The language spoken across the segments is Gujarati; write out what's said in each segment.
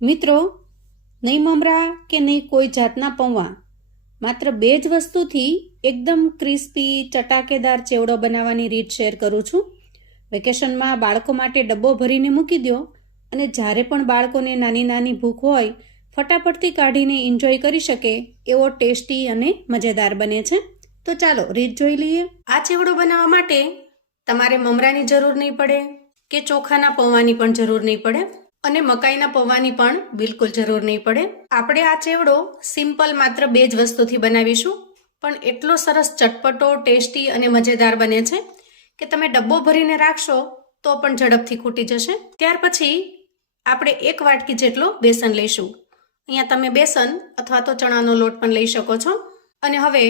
મિત્રો, નહીં મમરા કે નહીં કોઈ જાતના પૌવા, માત્ર 2 જ વસ્તુથી એકદમ ક્રિસ્પી ચટાકેદાર ચેવડો બનાવવાની રીત શેર કરું છું. વેકેશનમાં બાળકો માટે ડબ્બો ભરીને મૂકી દો અને જ્યારે પણ બાળકોને નાની નાની ભૂખ હોય ફટાફટથી કાઢીને એન્જોય કરી શકે એવો ટેસ્ટી અને મજેદાર બને છે. તો ચાલો રીત જોઈ લઈએ. આ ચેવડો બનાવવા માટે તમારે મમરાની જરૂર નહીં પડે કે ચોખાના પૌવાની પણ જરૂર નહીં પડે અને મકાઈના પૌવાની પણ બિલકુલ જરૂર નહીં પડે. આપણે આ ચેવડો સિમ્પલ માત્ર 2 જ વસ્તુથી બનાવીશું, પણ એટલો સરસ ચટપટો, ટેસ્ટી અને મજેદાર બને છે કે તમે ડબ્બો ભરીને રાખશો તો પણ ઝડપથી ખૂટી જશે. ત્યાર પછી આપણે 1 વાટકી જેટલો બેસન લઈશું. અહીંયા તમે બેસન અથવા તો ચણાનો લોટ પણ લઈ શકો છો. અને હવે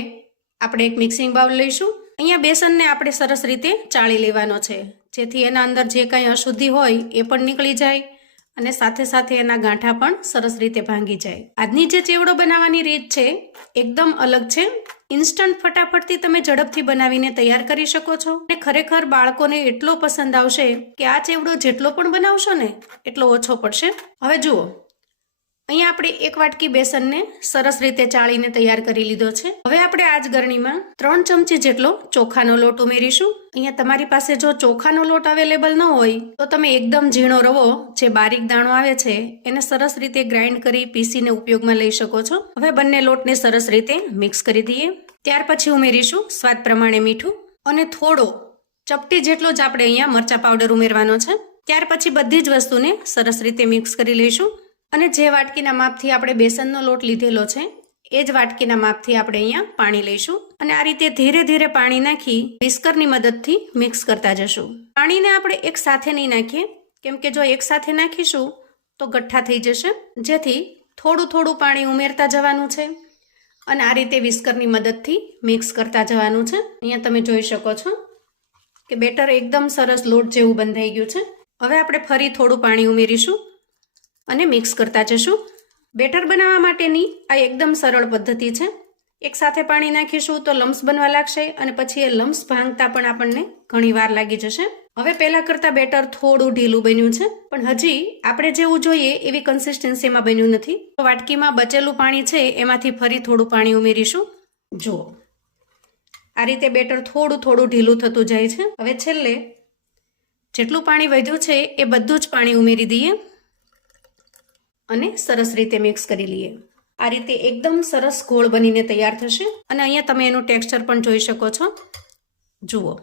આપણે એક મિક્સિંગ બાઉલ લઈશું. અહીંયા બેસનને આપણે સરસ રીતે ચાળી લેવાનો છે, જેથી એના અંદર જે કાંઈ અશુદ્ધિ હોય એ પણ નીકળી જાય અને સાથે સાથે એના ગાંઠા પણ સરસ રીતે ભાંગી જાય. આજની જે ચેવડો બનાવવાની રીત છે એકદમ અલગ છે. ઇન્સ્ટન્ટ ફટાફટથી તમે ઝડપથી બનાવીને તૈયાર કરી શકો છો અને ખરેખર બાળકોને એટલો પસંદ આવશે કે આ ચેવડો જેટલો પણ બનાવશો ને એટલો ઓછો પડશે. હવે જુઓ, અહીંયા આપણે 1 વાટકી બેસનને સરસ રીતે ચાળીને તૈયાર કરી લીધો છે. હવે આપણે આ જ ગરણીમાં 3 ચમચી જેટલો ચોખાનો લોટ ઉમેરીશું. અહીંયા તમારી પાસે જો ચોખાનો લોટ અવેલેબલ ન હોય તો તમે એકદમ ઝીણો રવો, જે બારીક દાણો આવે છે, એને સરસ રીતે ગ્રાઇન્ડ કરી પીસીને ઉપયોગમાં લઈ શકો છો. હવે બંને લોટને સરસ રીતે મિક્સ કરી દઈએ. ત્યાર પછી ઉમેરીશું સ્વાદ પ્રમાણે મીઠું અને થોડો ચપટી જેટલો જ આપણે અહીંયા મરચા પાવડર ઉમેરવાનો છે. ત્યાર પછી બધી જ વસ્તુને સરસ રીતે મિક્સ કરી લઈશું અને જે વાટકીના માપથી આપણે બેસનનો લોટ લીધેલો છે એ જ વાટકીના માપથી આપણે અહીંયા પાણી લઈશું અને આ રીતે ધીરે ધીરે પાણી નાખી વિસ્કરની મદદથી મિક્સ કરતા જશું. પાણીને આપણે એક સાથે નહીં નાખીએ, કેમ કે જો એક સાથે નાખીશું તો ગઠ્ઠા થઈ જશે, જેથી થોડું થોડું પાણી ઉમેરતા જવાનું છે અને આ રીતે વિસ્કરની મદદથી મિક્સ કરતા જવાનું છે. અહીંયા તમે જોઈ શકો છો કે બેટર એકદમ સરસ લોટ જેવું બંધાઈ ગયું છે. હવે આપણે ફરી થોડું પાણી ઉમેરીશું અને મિક્સ કરતા જશું. બેટર બનાવવા માટેની આ એકદમ સરળ પદ્ધતિ છે. એક સાથે પાણી નાખીશું તો લમ્સ બનવા લાગશે અને પછી એ લમ્સ ભાંગતા પણ આપણને ઘણી વાર લાગી જશે. હવે પહેલા કરતાં બેટર થોડું ઢીલું બન્યું છે, પણ હજી આપણે જેવું જોઈએ એવી કન્સિસ્ટન્સીમાં બન્યું નથી. તો વાટકીમાં બચેલું પાણી છે એમાંથી ફરી થોડું પાણી ઉમેરીશું. જુઓ, આ રીતે બેટર થોડું થોડું ઢીલું થતું જાય છે. હવે છેલ્લે જેટલું પાણી વધ્યું છે એ બધું જ પાણી ઉમેરી દઈએ અને સરસ રીતે મિક્સ કરી લઈએ. આ રીતે એકદમ સરસ ઘોળ બનીને તૈયાર થશે અને અહીંયા તમે એનું ટેક્સચર પણ જોઈ શકો છો. જુઓ,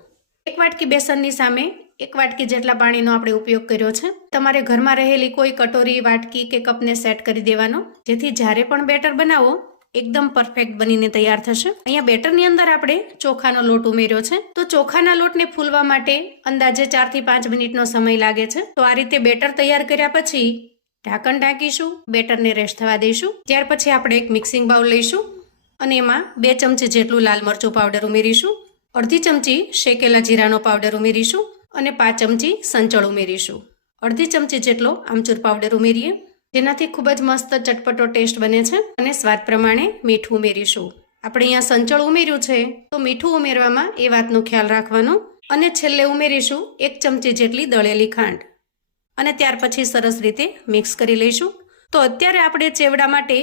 1 વાટકી બેસનની સામે 1 વાટકી જેટલા પાણીનો આપણે ઉપયોગ કર્યો છે. તમારે ઘરમાં રહેલી કોઈ કટોરી, વાટકી કે કપને સેટ કરી દેવાનો, જેથી જ્યારે પણ બેટર બનાવો એકદમ પરફેક્ટ બનીને તૈયાર થશે. અહીંયા બેટરની અંદર આપણે ચોખાનો લોટ ઉમેર્યો છે, તો ચોખાના લોટને ફૂલવા માટે અંદાજે 4 થી 5 મિનિટનો સમય લાગે છે. તો આ રીતે બેટર તૈયાર કર્યા પછી ઢાંકણ ઢાંકીશું, બેટરને રેસ્ટ થવા દઈશું. ત્યાર પછી આપણે એક મિક્સિંગ બાઉલ લઈશું અને એમાં 2 ચમચી જેટલું લાલ મરચું પાવડર ઉમેરીશું, અડધી ચમચી શેકેલા જીરાનો પાવડર ઉમેરીશું અને 5 ચમચી સંચળ ઉમેરીશું. અડધી ચમચી જેટલો આમચૂર પાવડર ઉમેરીએ, જેનાથી ખૂબ જ મસ્ત ચટપટો ટેસ્ટ બને છે. અને સ્વાદ પ્રમાણે મીઠું ઉમેરીશું. આપણે અહીંયા સંચળ ઉમેર્યું છે તો મીઠું ઉમેરવામાં એ વાતનો ખ્યાલ રાખવાનો. અને છેલ્લે ઉમેરીશું 1 ચમચી જેટલી દળેલી ખાંડ અને ત્યાર પછી સરસ રીતે મિક્સ કરી લઈશું. તો અત્યારે આપણે ચેવડા માટે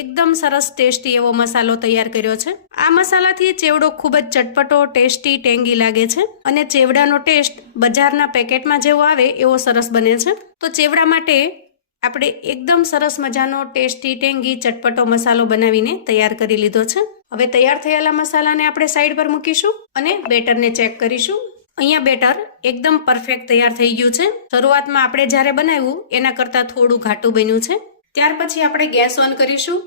એકદમ સરસ ટેસ્ટી એવો મસાલો તૈયાર કર્યો છે. આ મસાલાથી ચેવડો ખૂબ જ ચટપટો, ટેસ્ટી, ટેંગી લાગે છે અને ચેવડાનો ટેસ્ટ બજારના પેકેટમાં જેવો આવે એવો સરસ બને છે. તો ચેવડા માટે આપણે એકદમ સરસ મજાનો ટેસ્ટી, ટેંગી, ચટપટો મસાલો બનાવીને તૈયાર કરી લીધો છે. હવે તૈયાર થયેલા મસાલાને આપણે સાઈડ પર મૂકીશું અને બેટરને ચેક કરીશું. અહીંયા બેટર એકદમ પરફેક્ટ તૈયાર થઈ ગયું છે. શરૂઆતમાં આપણે જ્યારે બનાવ્યું એના કરતાં થોડું ઘાટું બન્યું છે. ત્યાર પછી આપણે ગેસ ઓન કરીશું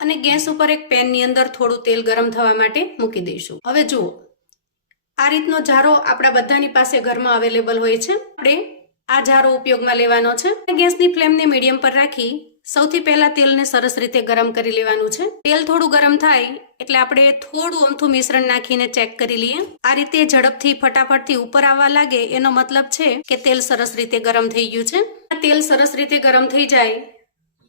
અને ગેસ ઉપર એક પેનની અંદર થોડું તેલ ગરમ થવા માટે મૂકી દઈશું. હવે જુઓ, આ રીતનો જારો આપણા બધાની પાસે ઘરમાં અવેલેબલ હોય છે. આપણે આ જારો ઉપયોગમાં લેવાનો છે. ગેસની ફ્લેમને મીડિયમ પર રાખી સૌથી પહેલા તેલને સરસ રીતે ગરમ કરી લેવાનું છે. તેલ થોડું ગરમ થાય એટલે આપણે થોડું અમથું મિશ્રણ નાખીને ચેક કરી લઈએ. આ રીતે ઝડપથી ફટાફટથી ઉપર આવવા લાગે એનો મતલબ છે કે તેલ સરસ રીતે ગરમ થઈ ગયું છે. તેલ સરસ રીતે ગરમ થઈ જાય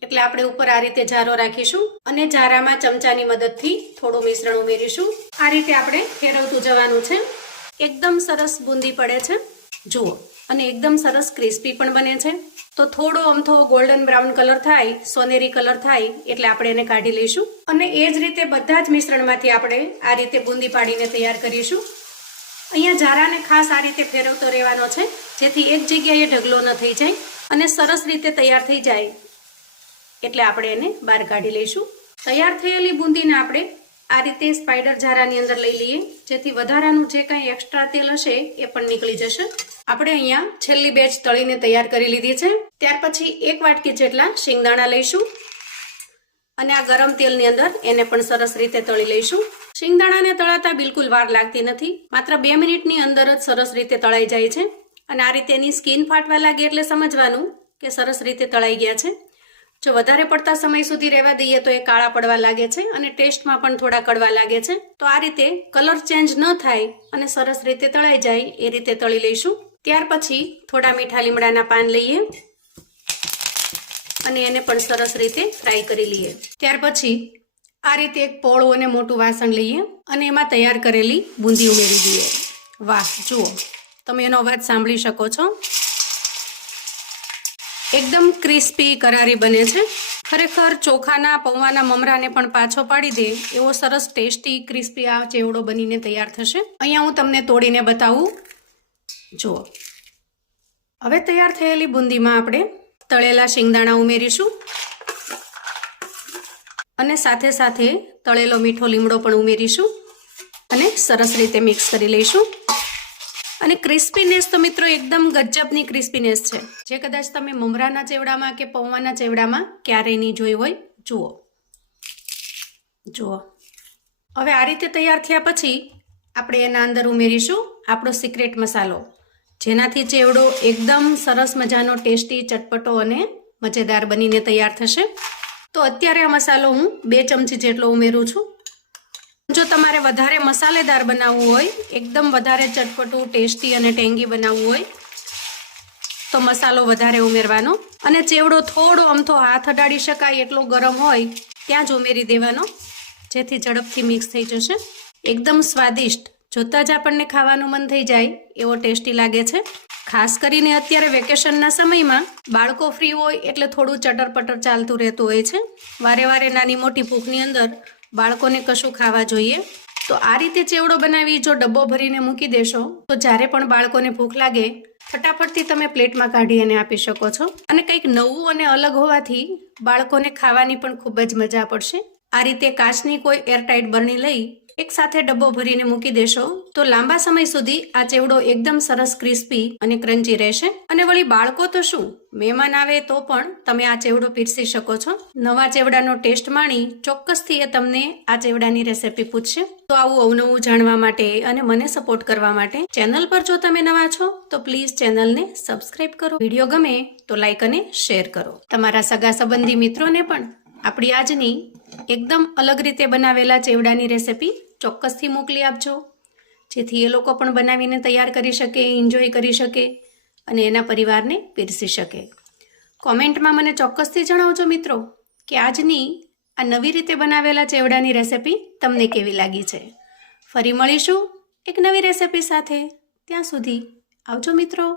એટલે આપણે ઉપર આ રીતે જારો રાખીશું અને જારામાં ચમચાની મદદથી થોડું મિશ્રણ ઉમેરીશું. આ રીતે આપણે ફેરવતું જવાનું છે. એકદમ સરસ બુંદી પડે છે, જુઓ, અને એકદમ સરસ ક્રિસ્પી પણ બને છે. તો તો થોડો અમથો ગોલ્ડન બ્રાઉન કલર થાય, સોનેરી કલર થાય એટલે આપણે એને કાઢી લઈશું. અને એ જ રીતે બધા જ મિશ્રણમાંથી આપણે આ રીતે બુંદી પાડીને તૈયાર કરીશું. અહીંયા જારાને ખાસ આ રીતે ફેરવતો રહેવાનો છે, જેથી એક જગ્યાએ ઢગલો ન થઈ જાય અને સરસ રીતે તૈયાર થઈ જાય એટલે આપણે એને બહાર કાઢી લઈશું. તૈયાર થયેલી બુંદીને આપણે આ રીતે સ્પાઈડર જારાની અંદર લઈ લઈએ, જેથી વધારાનું જે કંઈ એક્સ્ટ્રા તેલ હશે એ પણ નીકળી જશે. આપણે અહીંયા છેલ્લી બેચ તળીને તૈયાર કરી લીધી છે. ત્યાર પછી 1 વાટકી જેટલા શિંગદાણા લઈશું અને આ ગરમ તેલની અંદર એને પણ સરસ રીતે તળી લઈશું. શિંગદાણાને તળાતા બિલકુલ વાર લાગતી નથી, માત્ર 2 મિનિટની અંદર જ સરસ રીતે તળાઈ જાય છે. અને આ રીતે એની સ્કિન ફાટવા લાગે એટલે સમજવાનું કે સરસ રીતે તળાઈ ગયા છે. જો વધારે પડતા સમય સુધી રહેવા દઈએ તો એ કાળા પડવા લાગે છે અને ટેસ્ટમાં પણ થોડા કડવા લાગે છે. તો આ રીતે કલર ચેન્જ ન થાય અને સરસ રીતે તળાઈ જાય એ રીતે તળી લઈશું. ત્યાર પછી થોડા મીઠા લીમડાના પાન લઈએ અને એને પણ સરસ રીતે ફ્રાય કરી લઈએ. ત્યાર પછી આ રીતે એક પોળું અને મોટું વાસણ લઈએ અને એમાં તૈયાર કરેલી બુંદી ઉમેરી દઈએ. વાહ, જુઓ તમે એનો અવાજ સાંભળી શકો છો. એકદમ ક્રિસ્પી કરારી બને છે. ખરેખર ચોખાના પૌવાના મમરાને પણ પાછો પાડી દે એવો સરસ ટેસ્ટી ક્રિસ્પી આ ચેવડો બનીને તૈયાર થશે. અહીંયા હું તમને તોડીને બતાવું. જુઓ, હવે તૈયાર થયેલી બુંદીમાં આપણે તળેલા શિંગદાણા ઉમેરીશું અને સાથે સાથે તળેલો મીઠો લીમડો પણ ઉમેરીશું અને સરસ રીતે મિક્સ કરી લઈશું. અને ક્રિસ્પીનેસ તો મિત્રો એકદમ ગજબની ક્રિસ્પીનેસ છે, જે કદાચ તમે મમરાના ચેવડામાં કે પૌવાના ચેવડામાં ક્યારેય નહીં જોઈ હોય. જુઓ હવે આ રીતે તૈયાર થયા પછી આપણે એના અંદર ઉમેરીશું આપણો સિક્રેટ મસાલો, જેનાથી ચેવડો એકદમ સરસ મજાનો ટેસ્ટી, ચટપટો અને મજેદાર બનીને તૈયાર થશે. તો અત્યારે આ મસાલો હું 2 ચમચી જેટલો ઉમેરું છું. જો તમારે વધારે મસાલેદાર બનાવવું હોય, એકદમ વધારે ચટપટું, ટેસ્ટી અને ટેંગી બનાવવું હોય તો મસાલો વધારે ઉમેરવાનો અને ચેવડો થોડો અમથો હાથ અડાડી શકાય એટલો ગરમ હોય ત્યાં જ ઉમેરી દેવાનો, જેથી ઝડપથી મિક્સ થઈ જશે. એકદમ સ્વાદિષ્ટ, જોતાં જ આપણને ખાવાનું મન થઈ જાય એવો ટેસ્ટી લાગે છે. ખાસ કરીને અત્યારે વેકેશનના સમયમાં બાળકો ફ્રી હોય એટલે થોડું ચટર-પટર ચાલતું રહેતું હોય છે. વારે વારે નાની મોટી ભૂખની અંદર બાળકોને કશું ખાવા જોઈએ. તો આ રીતે ચેવડો બનાવી જો ડબ્બો ભરીને મૂકી દેશો તો જ્યારે પણ બાળકોને ભૂખ લાગે ફટાફટથી તમે પ્લેટમાં કાઢી અને આપી શકો છો. અને કંઈક નવું અને અલગ હોવાથી બાળકોને ખાવાની પણ ખૂબ જ મજા પડશે. આ રીતે કાચની કોઈ એરટાઇટ બરણી લઈ એક સાથે ડબ્બો ભરીને મૂકી દેશો તો લાંબા સમય સુધી આ ચેવડો એકદમ સરસ ક્રિસ્પી અને ક્રન્ચી રહેશે. અને વળી બાળકો તો શું, મહેમાન આવે તો પણ તમે આ ચેવડો પીરસી શકો છો. નવા ચેવડાનો ટેસ્ટ માણી ચોક્કસથી એ તમને આ ચેવડાની રેસિપી પૂછશે. તો આવું અવનવું જાણવા માટે અને મને સપોર્ટ કરવા માટે ચેનલ પર જો તમે નવા છો તો પ્લીઝ ચેનલને સબસ્ક્રાઇબ કરો. વિડીયો ગમે તો લાઈક અને શેર કરો. તમારા સગા સંબંધી મિત્રોને પણ આપણી આજની એકદમ અલગ રીતે બનાવેલા ચેવડાની રેસિપી ચોક્કસથી મોકલી આપજો, જેથી એ લોકો પણ બનાવીને તૈયાર કરી શકે, એન્જોય કરી શકે અને એના પરિવારને પીરસી શકે. કોમેન્ટમાં મને ચોક્કસથી જણાવજો મિત્રો કે આજની આ નવી રીતે બનાવેલા ચેવડાની રેસિપી તમને કેવી લાગી છે. ફરી મળીશું એક નવી રેસિપી સાથે. ત્યાં સુધી આવજો મિત્રો.